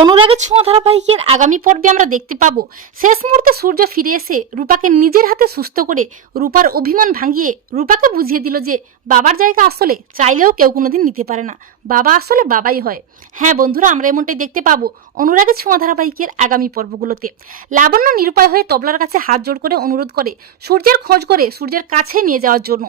অনুরাগের ছোঁয়া ধারাবাহিকের আগামী পর্বে আমরা দেখতে পাবো। শেষ মুহূর্তে সূর্য ফিরে এসে রূপাকে নিজের হাতে সুস্থ করে রূপার অভিমান ভাঙিয়ে রূপাকে বুঝিয়ে দিল যে, বাবার জায়গা আসলে চাইলেও কেউ কোনোদিন নিতে পারে না। বাবা আসলে বাবাই হয়। হ্যাঁ বন্ধুরা, আমরা এমনটাই দেখতে পাবো অনুরাগের ছোঁয়া ধারাবাহিকের আগামী পর্বগুলোতে। লাবণ্য নিরুপায় হয়ে তবলার কাছে হাত জোড় করে অনুরোধ করে সূর্যের খোঁজ করে সূর্যের কাছে নিয়ে যাওয়ার জন্য।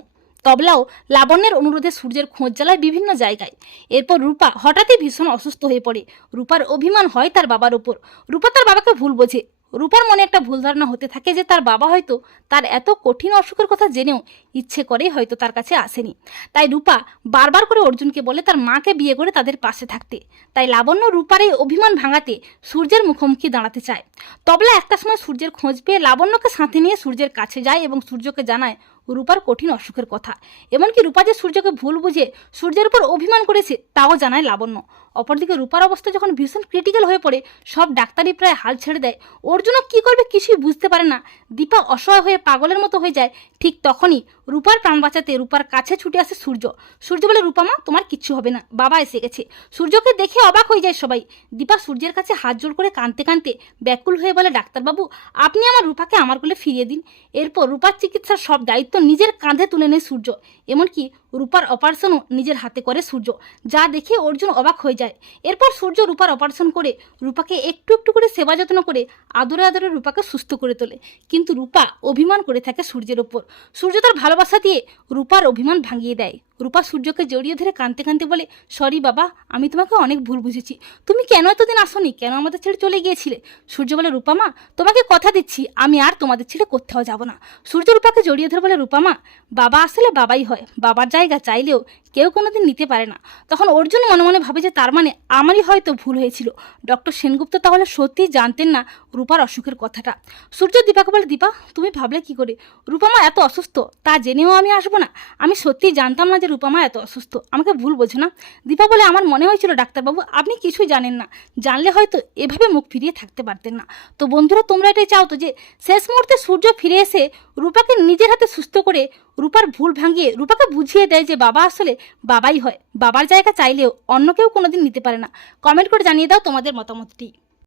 তবলাও লাবণ্যের অনুরোধে সূর্যের খোঁজ জ্বালায় বিভিন্ন জায়গায়। এরপর রূপা হঠাৎই ভীষণ অসুস্থ হয়ে পড়ে। রূপার অভিমান হয় তার বাবার ওপর রূপা তার বাবাকে ভুল বোঝে। রূপার মনে একটা ভুল ধারণা হতে থাকে যে তার বাবা হয়তো তার এত কঠিন অসুখের কথা জেনেও ইচ্ছে করে হয়তো তার কাছে আসেনি। তাই রূপা বারবার করে অর্জুনকে বলে তার মাকে বিয়ে করে তাদের পাশে থাকতে। তাই লাবণ্য রূপার এই অভিমান ভাঙাতে সূর্যের মুখোমুখি দাঁড়াতে চায়। তবলা একটা সময় সূর্যের খোঁজ পেয়ে লাবণ্যকে সাথে নিয়ে সূর্যের কাছে যায় এবং সূর্যকে জানায়, রূপার কঠিন অসুখের কথা। এমনকি রূপা যে সূর্যকে ভুল বুঝে সূর্যের উপর অভিমান করেছে, তাও জানায় লাবণ্য। অপরদিকে রূপার অবস্থা যখন ভীষণ ক্রিটিক্যাল হয়ে পড়ে, সব ডাক্তারই প্রায় হাল ছেড়ে দেয়। অর্জুনও কী করবে কিছুই বুঝতে পারে না। দীপা অসহায় হয়ে পাগলের মতো হয়ে যায়, ঠিক তখনই রূপার প্রাণ বাঁচাতে রূপার কাছে ছুটে আসে সূর্য। সূর্য বলে, রূপা মা, তোমার কিচ্ছু হবে না। বাবা এসে গেছে। সূর্যকে দেখে অবাক হয়ে যায় সবাই। দীপা সূর্যের কাছে হাত জোর করে কাঁদতে কাঁদতে ব্যাকুল হয়ে বলে, ডাক্তারবাবু, আপনি আমার রূপাকে আমার কোলে ফিরিয়ে দিন। এরপর রূপার চিকিৎসার সব দায়িত্ব নিজের কাঁধে তুলে নেয় সূর্য। এমনকি রূপার অপারেশনও নিজের হাতে করে সূর্য, যা দেখে অর্জুন অবাক হয়ে যায়। এরপর সূর্য রূপার অপারেশন করে রূপাকে একটু একটু করে সেবা যত্ন করে আদরে আদরে রূপাকে সুস্থ করে তোলে। কিন্তু রূপা অভিমান করে থাকে সূর্যের ওপর। সূর্য তার ভালোবাসা দিয়ে রূপার অভিমান ভাঙিয়ে দেয়। রূপা সূর্যকে জড়িয়ে ধরে কাঁদতে কাঁদতে বলে, সরি বাবা, আমি তোমাকে অনেক ভুল বুঝেছি। তুমি কেন এতদিন আসনি? কেন আমাদের ছেড়ে চলে গিয়েছিলে? সূর্য বলে, রূপা মা, তোমাকে কথা দিচ্ছি। আমি আর তোমাদের ছেড়ে কোথাও যাব না। সূর্য রূপাকে জড়িয়ে ধরে বলে, রূপা মা, বাবা আসলে বাবাই হয়। বাবার জায়গা চাইলেও কেউ কোনোদিন নিতে পারে না। তখন অর্জুন মনে মনে ভাবে যে তার মানে আমারই হয়তো ভুল হয়েছিল। ডক্টর সেনগুপ্ত তাহলে সত্যিই জানতেন না রূপার অসুখের কথাটা। সূর্য দীপাকে বলে, দীপা, তুমি ভাবলে কি করে? রূপামা এত অসুস্থ, তা জেনেও আমি আসব না। আমি সত্যিই জানতাম না যে রূপামা এত অসুস্থ। আমাকে ভুল বোঝো না। দীপা বলে, আমার মনে হয়েছিল ডাক্তারবাবু, আপনি কিছুই জানেন না। জানলে হয়তো এভাবে মুখ ফিরিয়ে থাকতে পারতেন না। তো বন্ধুরা, তোমরা এটাই চাও তো যে শেষ মুহূর্তে সূর্য ফিরে এসে রূপাকে নিজের হাতে সুস্থ করে রূপার ভুল ভাঙিয়ে রূপাকে বুঝিয়ে দেয় যে বাবা আসলে বাবাই হয়। বাবার জায়গা চাইলেও অন্য কেউ কোনোদিন নিতে পারে না। কমেন্ট করে জানিয়ে দাও তোমাদের মতামতটি।